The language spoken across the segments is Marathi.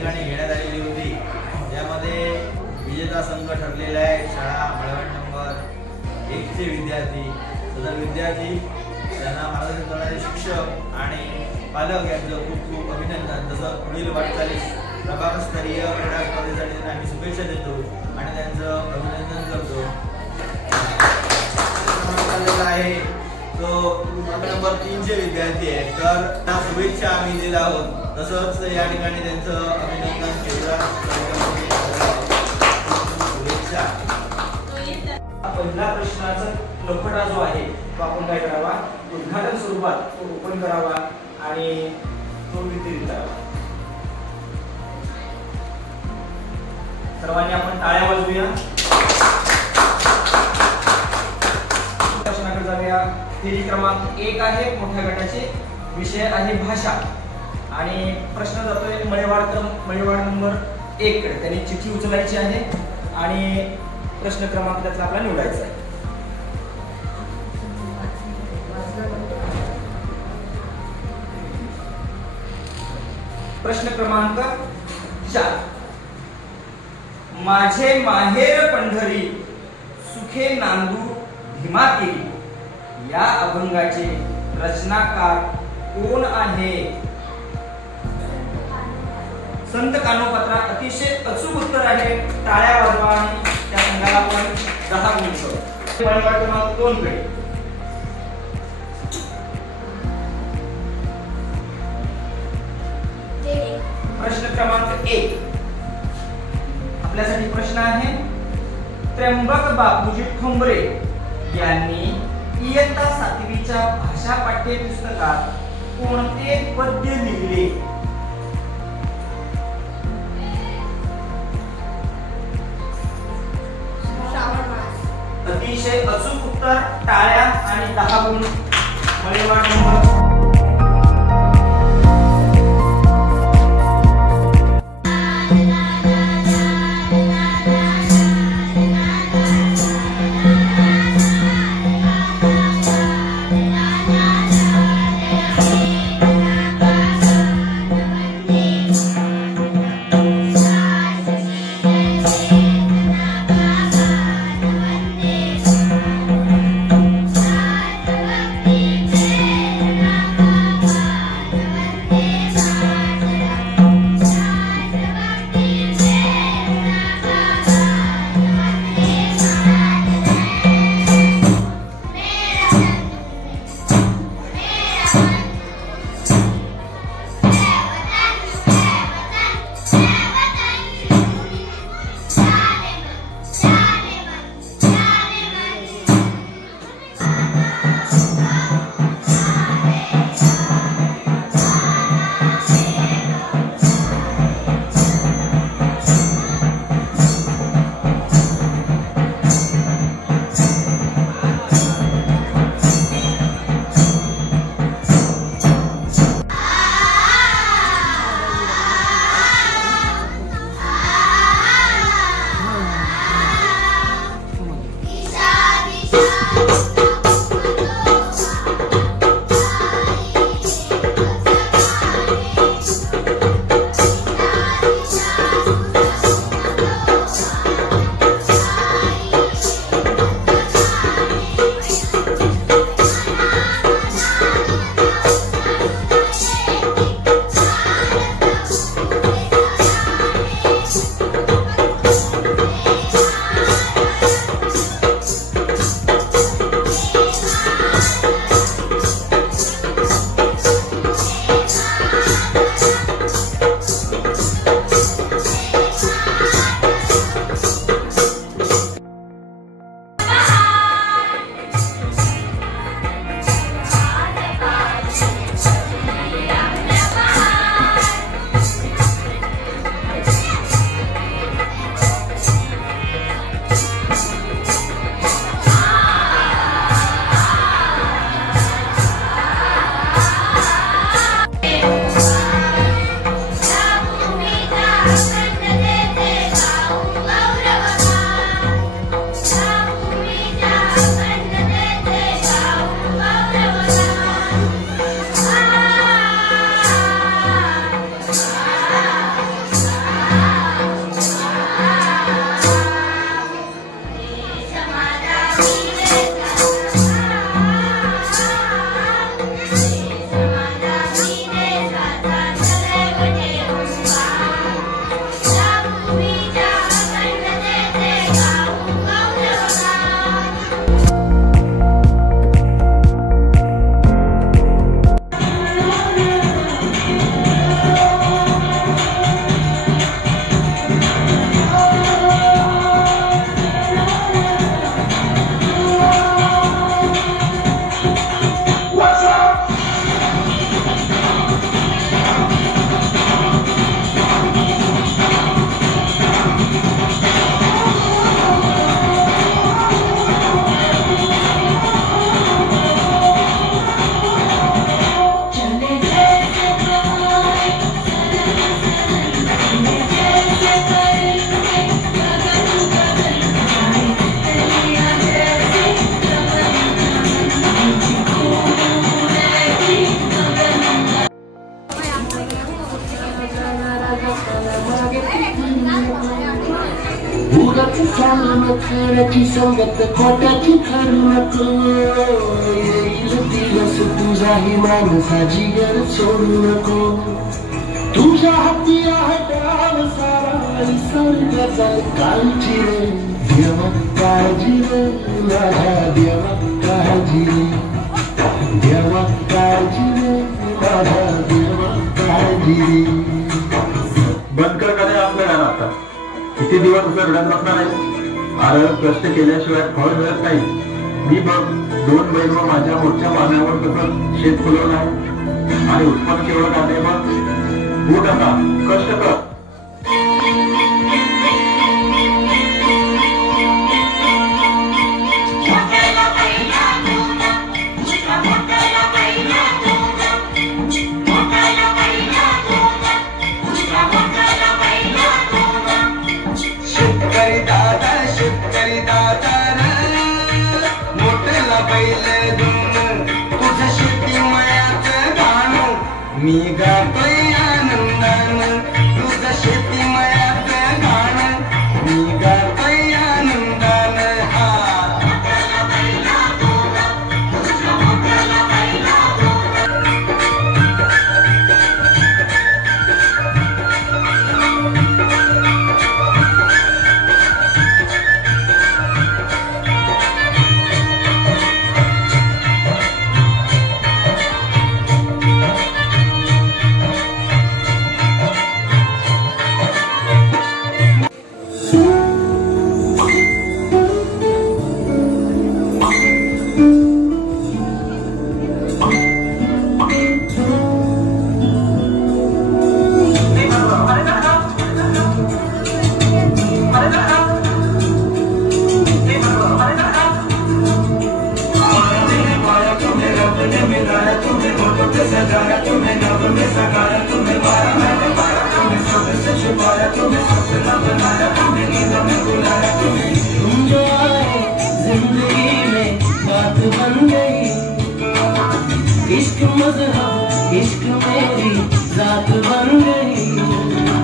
ठिकाणी घेण्यात आलेली होती, ज्यामध्ये विजेता संघ ठरलेला आहे शाळा मळवण नंबर 1 चे विद्यार्थी. सदर विद्यार्थी त्यांना मार्गदर्शन करणारे शिक्षक आणि पालक यांचं खूप खूप अभिनंदन. तसं पुढील वाटचालीस प्रभागस्तरीय क्रीडा स्पर्धेसाठी त्यांना आम्ही शुभेच्छा देतो आणि त्यांचं अभिनंदन करतो. आहे तो नंबर 3 चे विद्यार्थी आहेत, तर त्यांना शुभेच्छा आम्ही दिल्या आहोत. तसंच या ठिकाणी त्यांचं अभिनंदन केलं. शुभेच्छा. पहिला प्रश्नाचा लफडा जो आहे तो आपण काय करावा, उद्घाटन स्वरूपात तो ओपन करावा आणि तो वितरित करावा. सर्वांनी आपण टाळ्या वाजवूया. प्रश्नाकडे जाऊया. फेरी क्रमांक 1 आहे मोठ्या गटाचे. विषय आहे भाषा आणि प्रश्न जातोय मळेवाड नंबर 1 कडे. त्यांनी चिठ्ठी उचलायची आहे आणि प्रश्न क्रमांक त्यातला आपला निवडायचा आहे. प्रश्न क्रमांक 4. माझे माहेर पंढरी सुखे नांदू भीमा केली या अभंगाचे रचनाकार कोण आहे? संत कानोपात्रा. अतिशय अचूक उत्तर आहे. टाळ्या वाजवा आणि त्या संघाला आपण 10 गुण देतो. मळेवाड क्रमांक 2 कडे. प्रश्न क्रमांक 1 आपल्यासाठी प्रश्न आहे. त्र्यंबक बापूजी ठोंबरे यांनी इयत्ता 7वीच्या भाषा पाठ्यपुस्तकात कोणते पद्य लिहिले? अतिशय अचूक उत्तर. टाळ्या आणि 10 गुण. मळेवाड नंबर उगाच चालू खऱ्याची संगत खोट्याची खरू नको येईल दिवस तुझाही माणसाची गर सोडू नको तुझ्या हाती आहे डाव सारा आणि स्वर्गाचा काळजी रे देवा काळजी रे माझ्या देवा काळजी रे देवा काळजी रे माझ्या देवा काळजी रे. बंद कर का आपल्या गाणं किती दिवस असं रडत बसणार आहे. अरे कष्ट केल्याशिवाय फळ मिळत नाही. मी बघ 2 बैल व माझ्या मोठ्या पाण्यावर कसं शेत फुलवलं आहे आणि उत्पन्न केवळ काढणे मग उठ आता कष्ट कर. शेतकरी दादा मोठ्याला बैल दोन तुझं शेती मयाचं गाणं मी गातोय आनंदानं तुझं शेती मयाचं गाणं मी गातोय आनंदानं. हा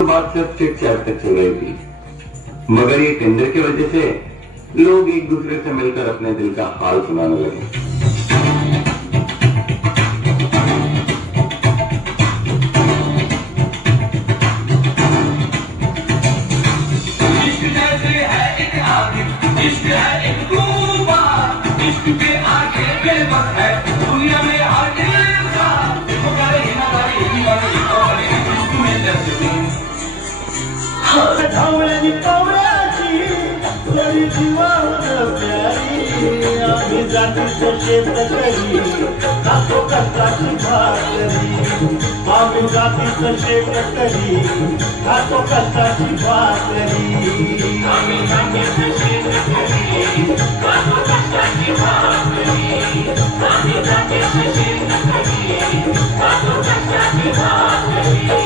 बात सिर्फ चिट-चैट तक चल रही थी मगर ये टेंडर की वजह से लोग एक दूसरे से मिलकर अपने दिल का हाल सुनाने लगे. धावण्याची पावराची तरी जीवावर प्यारी आम्ही जातीचं शेतकरी खातो कष्टाची भाकरी आम्ही जातीचं शेतकरी खातो कष्टाची भाकरी आम्ही जातीचं शेतकरी खातो कष्टाची भाकरी आम्ही जातीचं शेतकरी खातो कष्टाची भाकरी.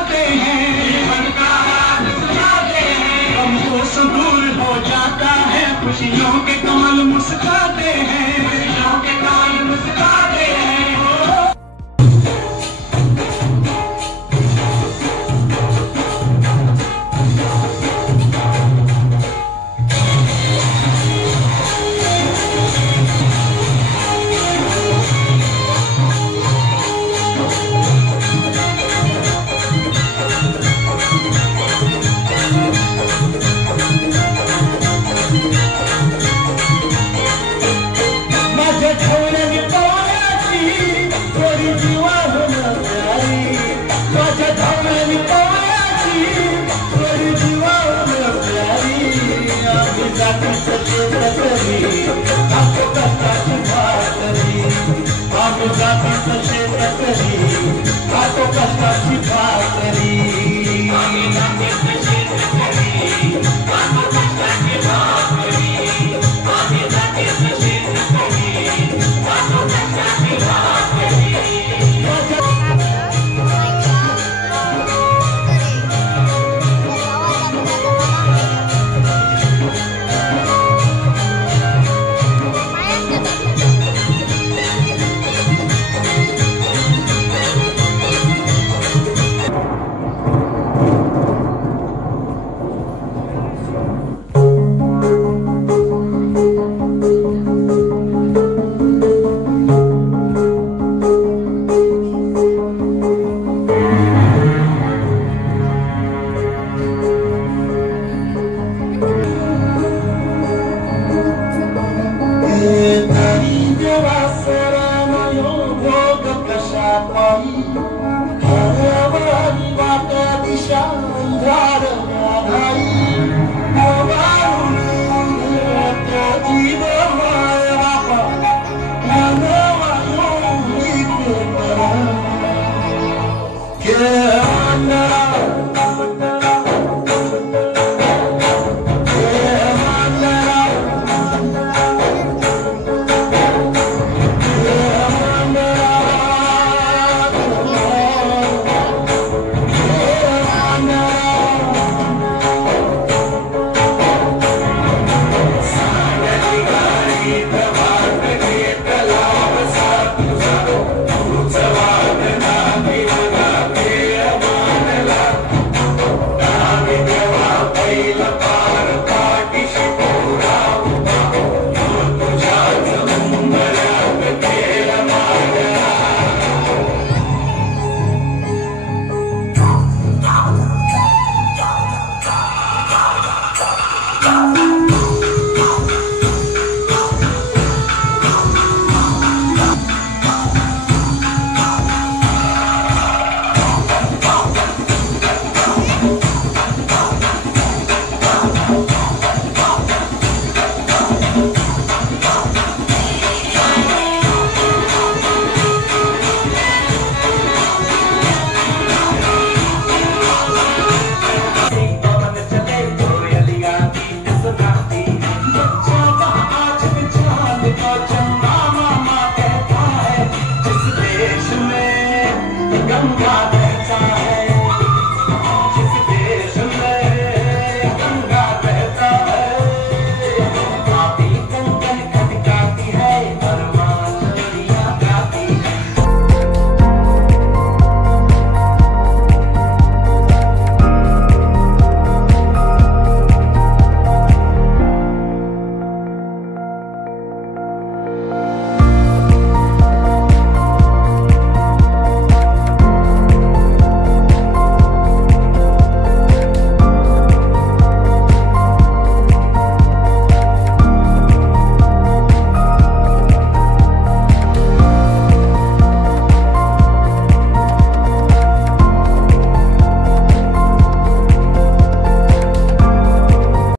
सुनाते हैं, जीवन का राज सुनाते हैं। हमको दूर हो जाता है, खुशियों के कमल मुस्कुराते हैं, खुशियों के कमल मुस्कुराते हैं। जातीचं क्षेत्र करी,